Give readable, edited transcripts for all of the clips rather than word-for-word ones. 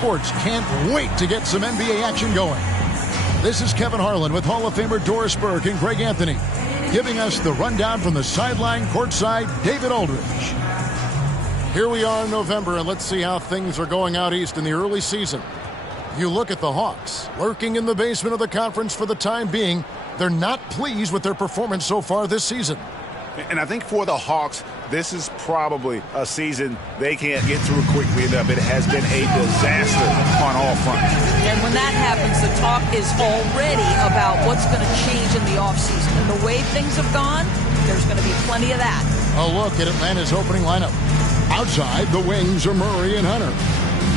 sports can't wait to get some NBA action going. This is Kevin Harlan with Hall of Famer Doris Burke and Greg Anthony, giving us the rundown from the sideline courtside, David Aldridge. Here we are in November, and let's see how things are going out east in the early season. You look at the Hawks, lurking in the basement of the conference for the time being. They're not pleased with their performance so far this season. And I think for the Hawks, this is probably a season they can't get through quickly enough. It has been a disaster on all fronts. And when that happens, the talk is already about what's going to change in the offseason. And the way things have gone, there's going to be plenty of that. A look at Atlanta's opening lineup. Outside, the wings are Murray and Hunter.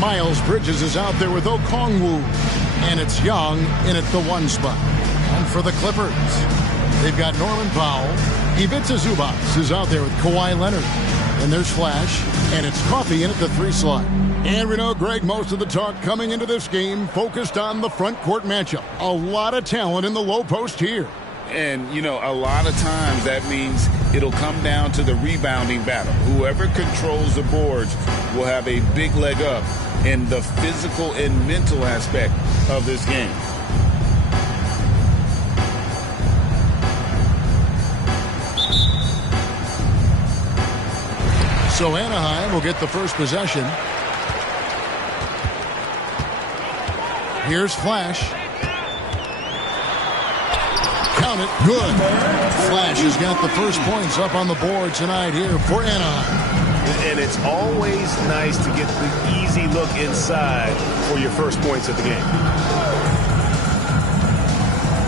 Miles Bridges is out there with Okongwu. And it's Young in at the 1 spot. And for the Clippers, they've got Norman Powell. Ivica Zubac is out there with Kawhi Leonard. And there's Flash, and it's Coffey in at the 3 slot. And we know, Greg, most of the talk coming into this game focused on the front court matchup. A lot of talent in the low post here. And, you know, a lot of times that means it'll come down to the rebounding battle. Whoever controls the boards will have a big leg up in the physical and mental aspect of this game. So Anaheim will get the first possession. Here's Flash. Count it. Good. Flash has got the first points up on the board tonight here for Anaheim. And it's always nice to get the easy look inside for your first points of the game.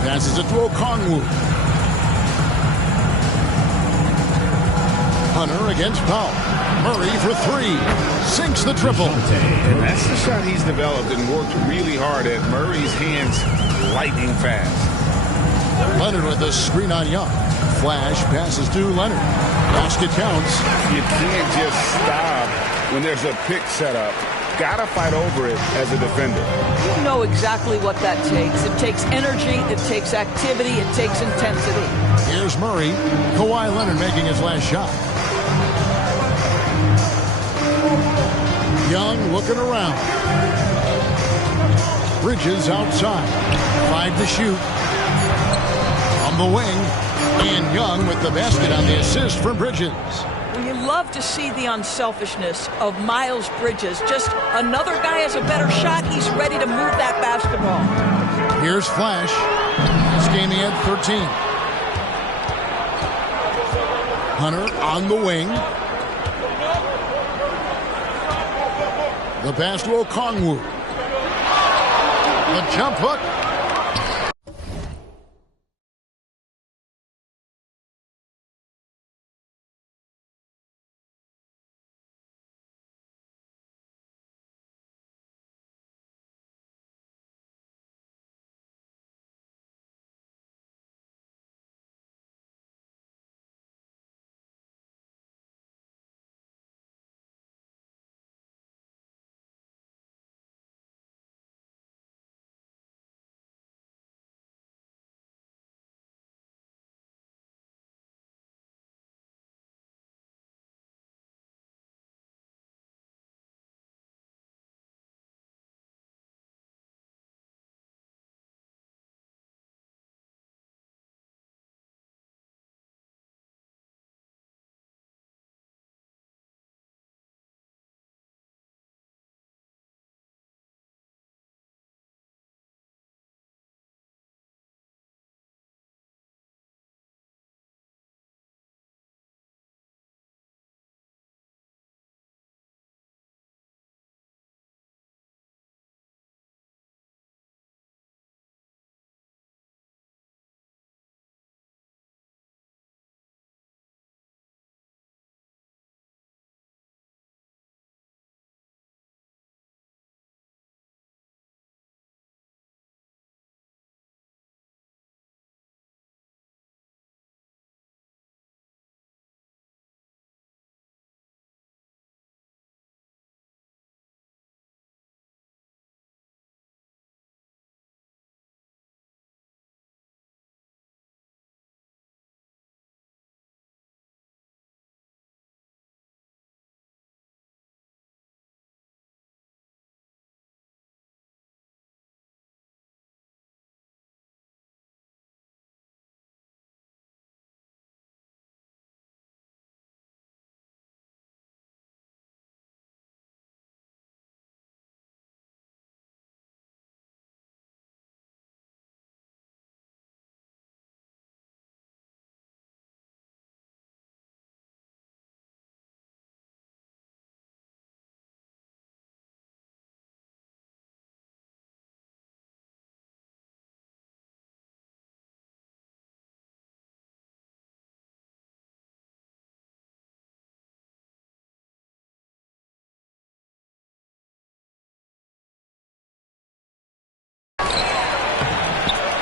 Passes it to Okongwu. Hunter against Powell. Murray for 3. Sinks the triple. And that's the shot he's developed and worked really hard at. Murray's hands lightning fast. Leonard with a screen on Young. Flash passes to Leonard. Basket counts. You can't just stop when there's a pick set up. Gotta fight over it as a defender. You know exactly what that takes. It takes energy, it takes activity, it takes intensity. Here's Murray. Kawhi Leonard making his last shot. Young looking around. Bridges outside. 5 to shoot. On the wing. And Young with the basket on the assist from Bridges. Well, you love to see the unselfishness of Miles Bridges. Just another guy has a better shot. He's ready to move that basketball. Here's Flash. This game he had 13. Hunter on the wing. The pass to Okongwu. The jump hook.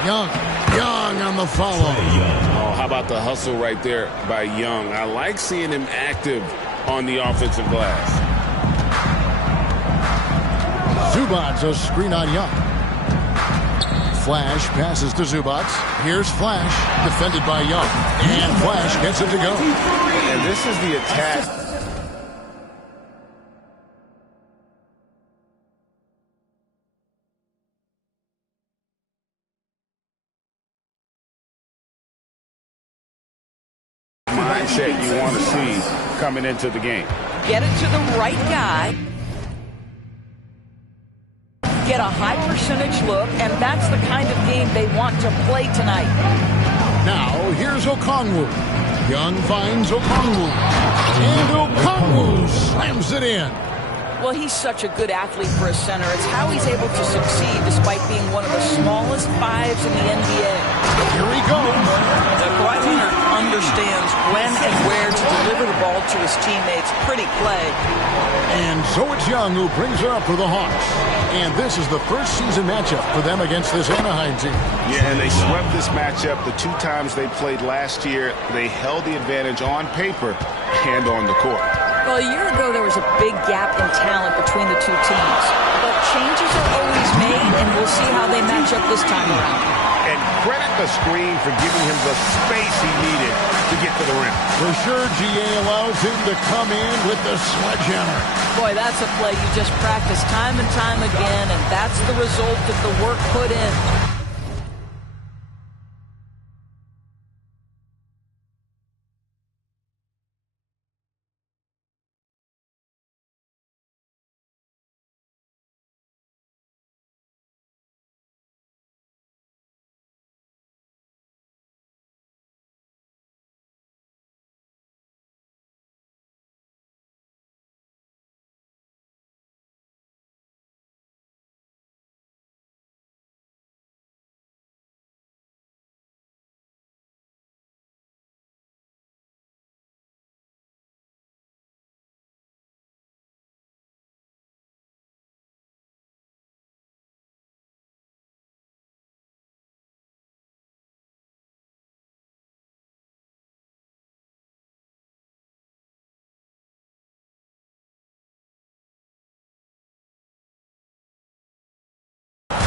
Young on the follow. Oh, how about the hustle right there by Young? I like seeing him active on the offensive glass. Zubats a screen on Young. Flash passes to Zubats. Here's Flash, defended by Young. And Flash gets it to go. And this is the attack. Mindset you want to see coming into the game. Get it to the right guy. Get a high percentage look, and that's the kind of game they want to play tonight. Now, here's Okongwu. Young finds Okongwu. And Okongwu slams it in. Well, he's such a good athlete for a center. It's how he's able to succeed despite being one of the smallest fives in the NBA. Here he goes. The Kawhi Leonard understands when and where to deliver the ball to his teammates. Pretty play. And so it's Young who brings her up for the Hawks. And this is the first season matchup for them against this Anaheim team. Yeah, and they swept this matchup the 2 times they played last year. They held the advantage on paper and on the court. Well, a year ago, there was a big gap in talent between the two teams. But changes are always made, and we'll see how they match up this time around. And credit the screen for giving him the space he needed to get to the rim. For sure, GA allows him to come in with the sledgehammer. Boy, that's a play you just practice time and time again, and that's the result of the work put in.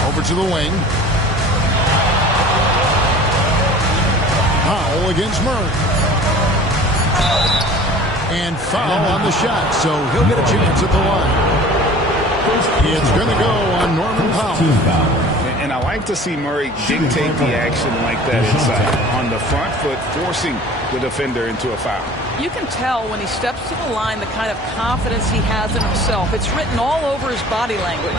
Over to the wing. Foul against Murray. And foul on the shot, so he'll get a chance at the line. It's going to go on Norman Powell. And I like to see Murray dictate the action like that inside. On the front foot, forcing the defender into a foul. You can tell when he steps to the line the kind of confidence he has in himself. It's written all over his body language.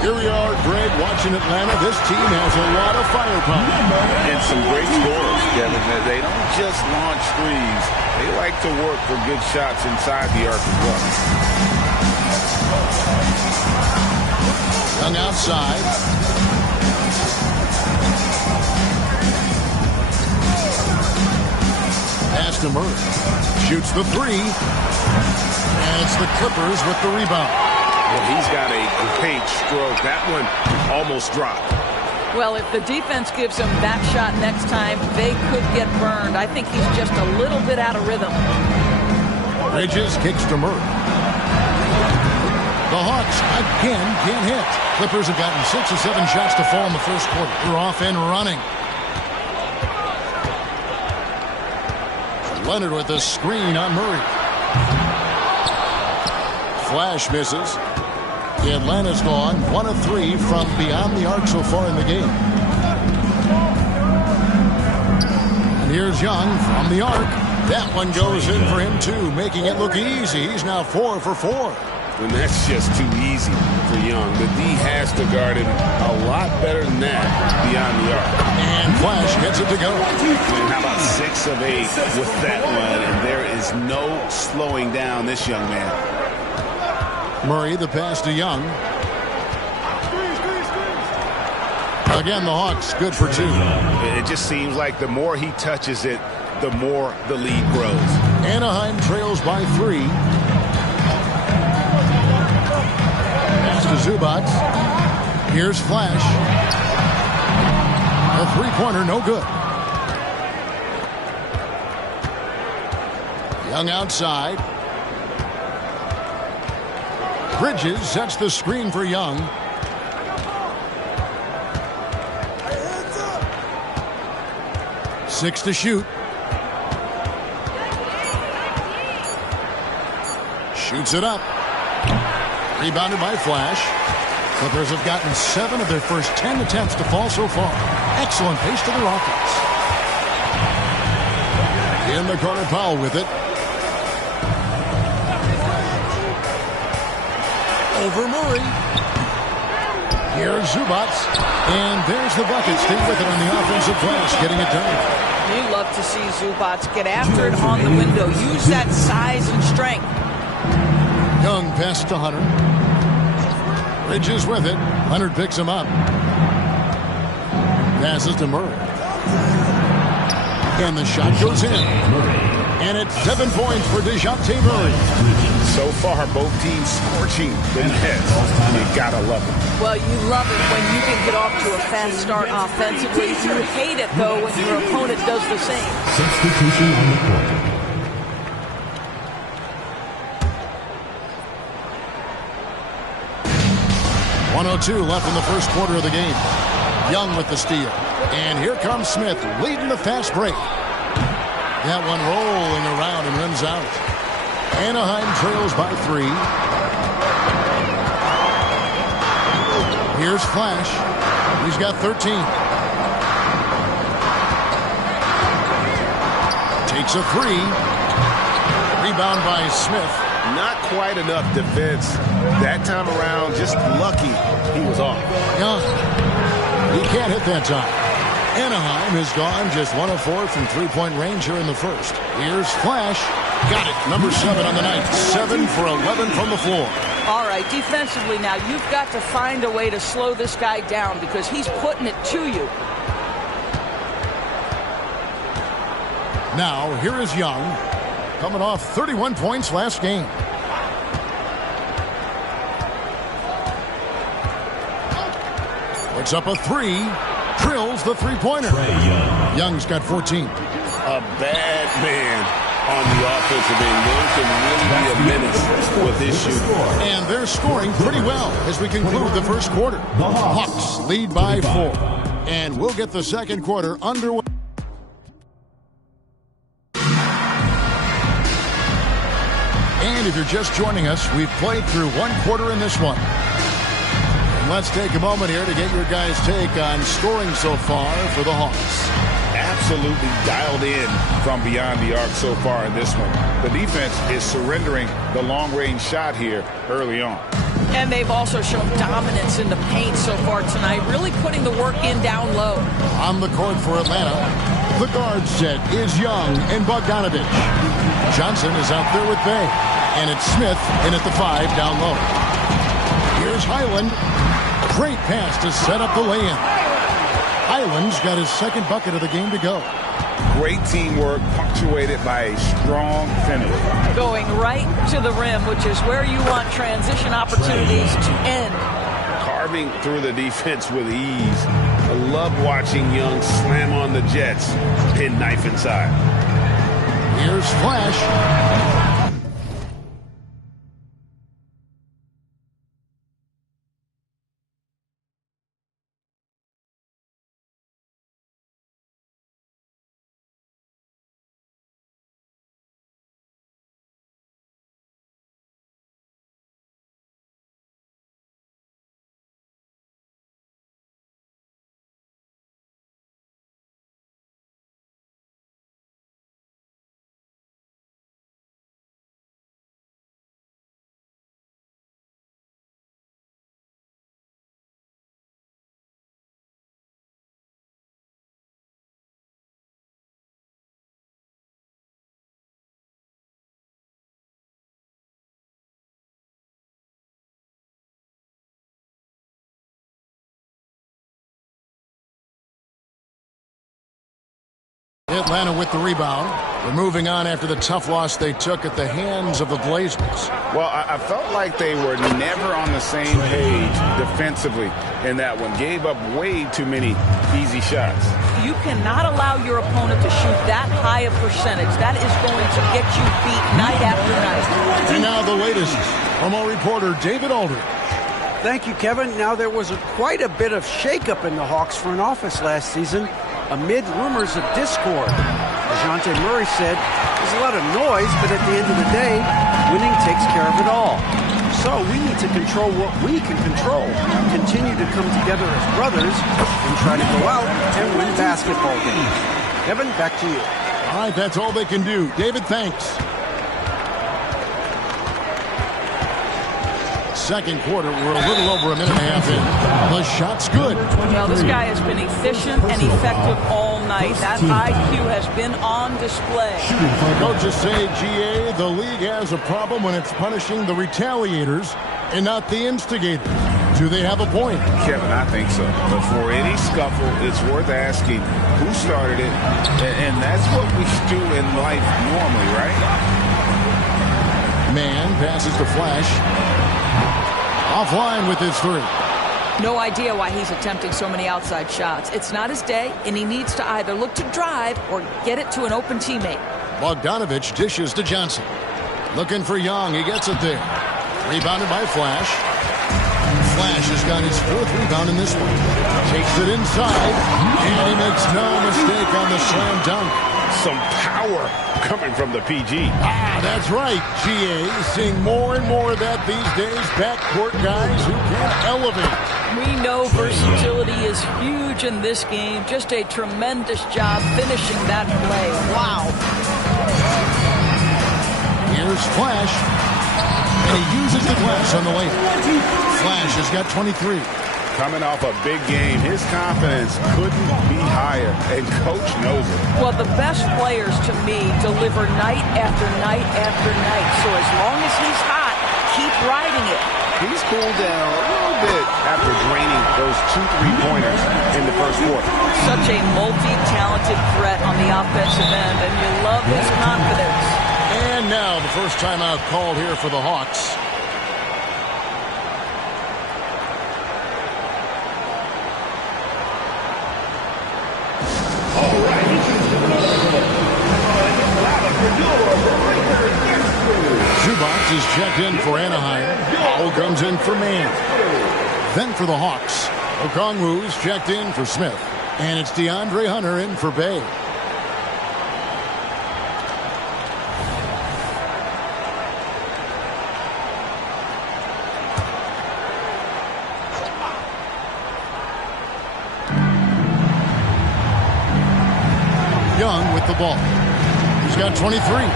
Here we are, Greg, watching Atlanta. This team has a lot of firepower. And some great scorers, Kevin. They don't just launch threes. They like to work for good shots inside the arc as well. Young outside. Pass to Murray. Shoots the three. And it's the Clippers with the rebound. Well, he's got a great stroke. That one almost dropped. Well, if the defense gives him that shot next time, they could get burned. I think he's just a little bit out of rhythm. Bridges kicks to Murray. The Hawks again can't hit. Clippers have gotten 6 or 7 shots to fall in the first quarter. They're off and running. Leonard with a screen on Murray. Flash misses. Atlanta's gone 1 of 3 from beyond the arc so far in the game. And here's Young from the arc. That one goes in for him too, making it look easy. He's now 4 for 4. And that's just too easy for Young. The D has to guard him a lot better than that beyond the arc. And Flash gets it to go. And how about 6 of 8 with that one? And there is no slowing down this young man. Murray, the pass to Young. Again, the Hawks good for 2. It just seems like the more he touches it, the more the lead grows. Anaheim trails by 3. Pass to Zubats. Here's Flash. A three-pointer, no good. Young outside. Bridges sets the screen for Young. Six to shoot. Shoots it up. Rebounded by Flash. Clippers have gotten 7 of their first 10 attempts to fall so far. Excellent pace to their offense. In the corner, Powell with it. Over Murray. Here's Zubac. And there's the bucket. Stay with it on the offensive glass, getting it done. You love to see Zubac get after it on the window. Use that size and strength. Young pass to Hunter. Bridges with it. Leonard picks him up. Passes to Murray. And the shot goes in. And it's 7 points for DeJounte Murray. So far, both teams scorching the Nets. You gotta love it. Well, you love it when you can get off to a fast start offensively. You hate it, though, when your opponent does the same. Substitution on the court. 1:02 left in the first quarter of the game. Young with the steal. And here comes Smith leading the fast break. That one rolling around and runs out. Anaheim trails by 3. Here's Flash. He's got 13. Takes a 3. Rebound by Smith. Not quite enough defense that time around. Just lucky he was off. Yeah, he can't hit that time. Anaheim has gone just 1 of 4 from three-point range here in the first. Here's Flash. Got it. Number 7 on the night. 7 for 11 from the floor. All right, defensively now, you've got to find a way to slow this guy down because he's putting it to you. Now, here is Young, coming off 31 points last game. Puts up a 3. Drills the three-pointer. Young's got 14. A bad man on the offensive end. Young can really be a menace with this shoot. And they're scoring pretty well as we conclude the first quarter. Hawks lead by 4. And we'll get the second quarter underway. And if you're just joining us, we've played through 1 quarter in this one. And let's take a moment here to get your guys' take on scoring so far for the Hawks. Absolutely dialed in from beyond the arc so far in this one. The defense is surrendering the long-range shot here early on. And they've also shown dominance in the paint so far tonight, really putting the work in down low. On the court for Atlanta, the guard set is Young and Bogdanovich. Johnson is out there with Bay. And it's Smith in at the 5 down low. Here's Highland. Great pass to set up the lay-in. Highland's got his second bucket of the game to go. Great teamwork punctuated by a strong finish. Going right to the rim, which is where you want transition opportunities to end. Carving through the defense with ease. I love watching Young slam on the Jets. Pin knife inside. Here's Flash. Atlanta with the rebound. They're moving on after the tough loss they took at the hands of the Blazers. Well, I felt like they were never on the same page defensively in that one. Gave up way too many easy shots. You cannot allow your opponent to shoot that high a percentage. That is going to get you beat night after night. And now the latest from our reporter, David Aldridge. Thank you, Kevin. Now, there was quite a bit of shakeup in the Hawks front office last season amid rumors of discord. DeJounte Murray said, there's a lot of noise, but at the end of the day, winning takes care of it all. So we need to control what we can control, continue to come together as brothers, and try to go out and win basketball games. Kevin, back to you. All right, that's all they can do. David, thanks. Second quarter, we're a little over a minute and a half in. The shot's good. Well, this guy has been efficient and effective all night. That IQ has been on display. Coaches say, GA, the league has a problem when it's punishing the retaliators and not the instigators. Do they have a point? Kevin, I think so. Before any scuffle, it's worth asking who started it, and that's what we do in life normally, right? Man passes to Flash. Offline with his three. No idea why he's attempting so many outside shots. It's not his day, and he needs to either look to drive or get it to an open teammate. Bogdanovich dishes to Johnson. Looking for Young. He gets it there. Rebounded by Flash. Flash has got his fourth rebound in this one. Takes it inside, and he makes no mistake on the slam dunk. Some power coming from the PG. That's right, GA. Seeing more and more of that these days. Backcourt guys who can elevate. We know versatility is huge in this game. Just a tremendous job finishing that play. Wow. Here's Flash. And he uses the glass on the way. Flash has got 23. Coming off a big game, his confidence couldn't be higher, and Coach knows it. Well, the best players, to me, deliver night after night after night. So as long as he's hot, keep riding it. He's cooled down a little bit after draining those 2 3-pointers in the first quarter. Such a multi-talented threat on the offensive end, and you love his confidence. And now the first timeout called here for the Hawks. Zubac is checked in for Anaheim. Powell comes in for Mann. Then for the Hawks, Okongwu is checked in for Smith. And it's DeAndre Hunter in for Bay. Young with the ball. He's got 23.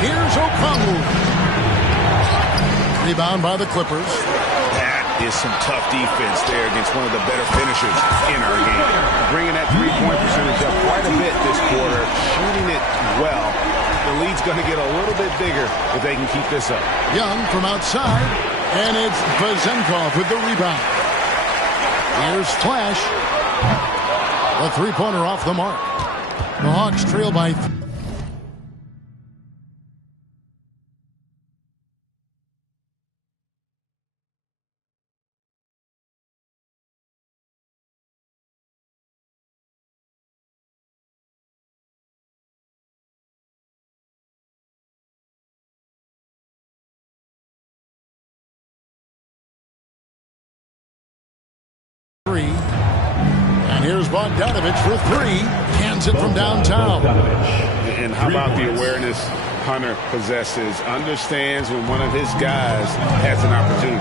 Here's Okongwu. Rebound by the Clippers. That is some tough defense there against one of the better finishers in our game. Bringing that 3-point percentage up quite a bit this quarter, shooting it well. The lead's going to get a little bit bigger if they can keep this up. Young from outside, and it's Vezenkov with the rebound. Here's Flash. A 3-pointer off the mark. The Hawks trail by 3. And here's Bogdanovich for 3. Hands it from downtown. And how about the awareness Hunter possesses? Understands when one of his guys has an opportunity.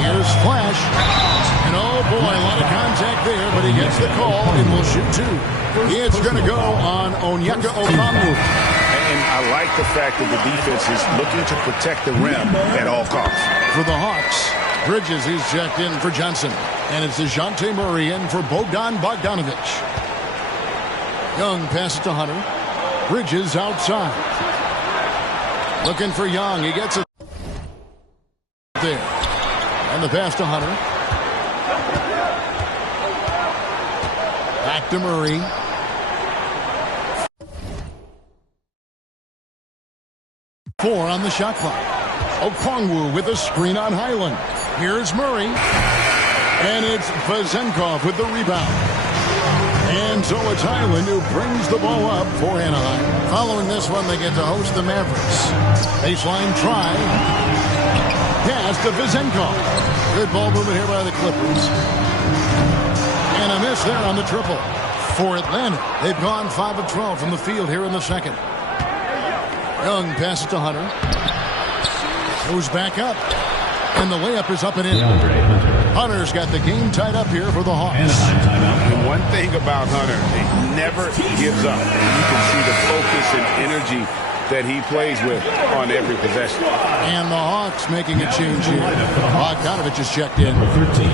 Here's Flash. And oh boy, a lot of contact there, but he gets the call and will shoot 2. It's going to go on Onyeka Okongwu. And I like the fact that the defense is looking to protect the rim at all costs. For the Hawks, Bridges is checked in for Johnson. And it's DeJounte Murray in for Bogdanovich. Young passes to Hunter. Bridges outside. Looking for Young. He gets it there. And the pass to Hunter. Back to Murray. Four on the shot clock. Okongwu with a screen on Highland. Here's Murray. And it's Vezenkov with the rebound. And so it's Highland who brings the ball up for Anaheim. Following this one, they get to host the Mavericks. Baseline try. Pass to Vezenkov. Good ball movement here by the Clippers. And a miss there on the triple. For Atlanta, they've gone 5 of 12 from the field here in the second. Young passes to Hunter. Goes back up. And the layup is up and in. Hunter's got the game tied up here for the Hawks. And one thing about Hunter, he never gives up. You can see the focus and energy that he plays with on every possession. And the Hawks making a change here. Bogdanovich is checked in. Number 13,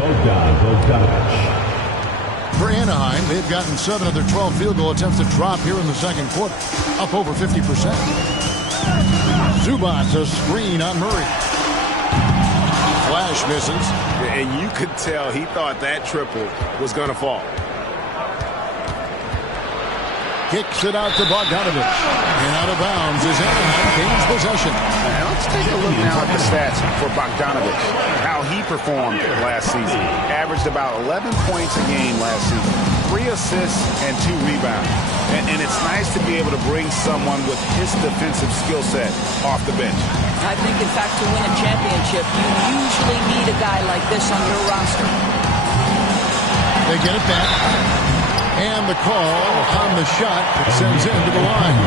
Bogdanovich. For Anaheim, they've gotten 7 of their 12 field goal attempts to drop here in the second quarter. Up over 50%. Zubac a screen on Murray. Flash misses. And you could tell he thought that triple was going to fall. Kicks it out to Bogdanovich. And out of bounds as Anaheim gains possession. Now let's take a look now at the stats for Bogdanovich. How he performed last season. Averaged about 11 points a game last season. 3 assists and 2 rebounds. And it's nice to be able to bring someone with his defensive skill set off the bench. I think, in fact, to win a championship, you usually need a guy like this on your roster. They get it back. And the call on the shot sends him to the line.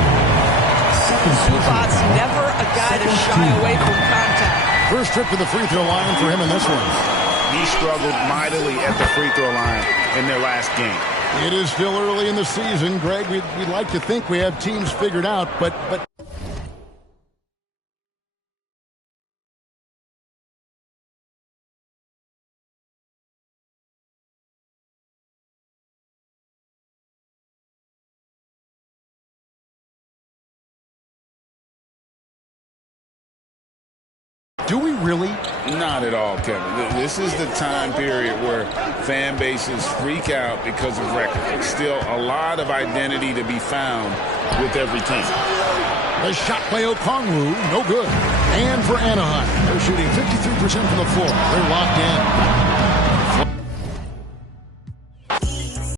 Zubac's never a guy to shy away from contact. First trip to the free throw line for him in this one. He struggled mightily at the free throw line in their last game. It is still early in the season, Greg. We'd like to think we have teams figured out, but do we really? Not at all, Kevin. This is the time period where fan bases freak out because of record. There's still a lot of identity to be found with every team. The shot by Okongwu, no good. And for Anaheim, they're shooting 53% from the floor. They're locked in.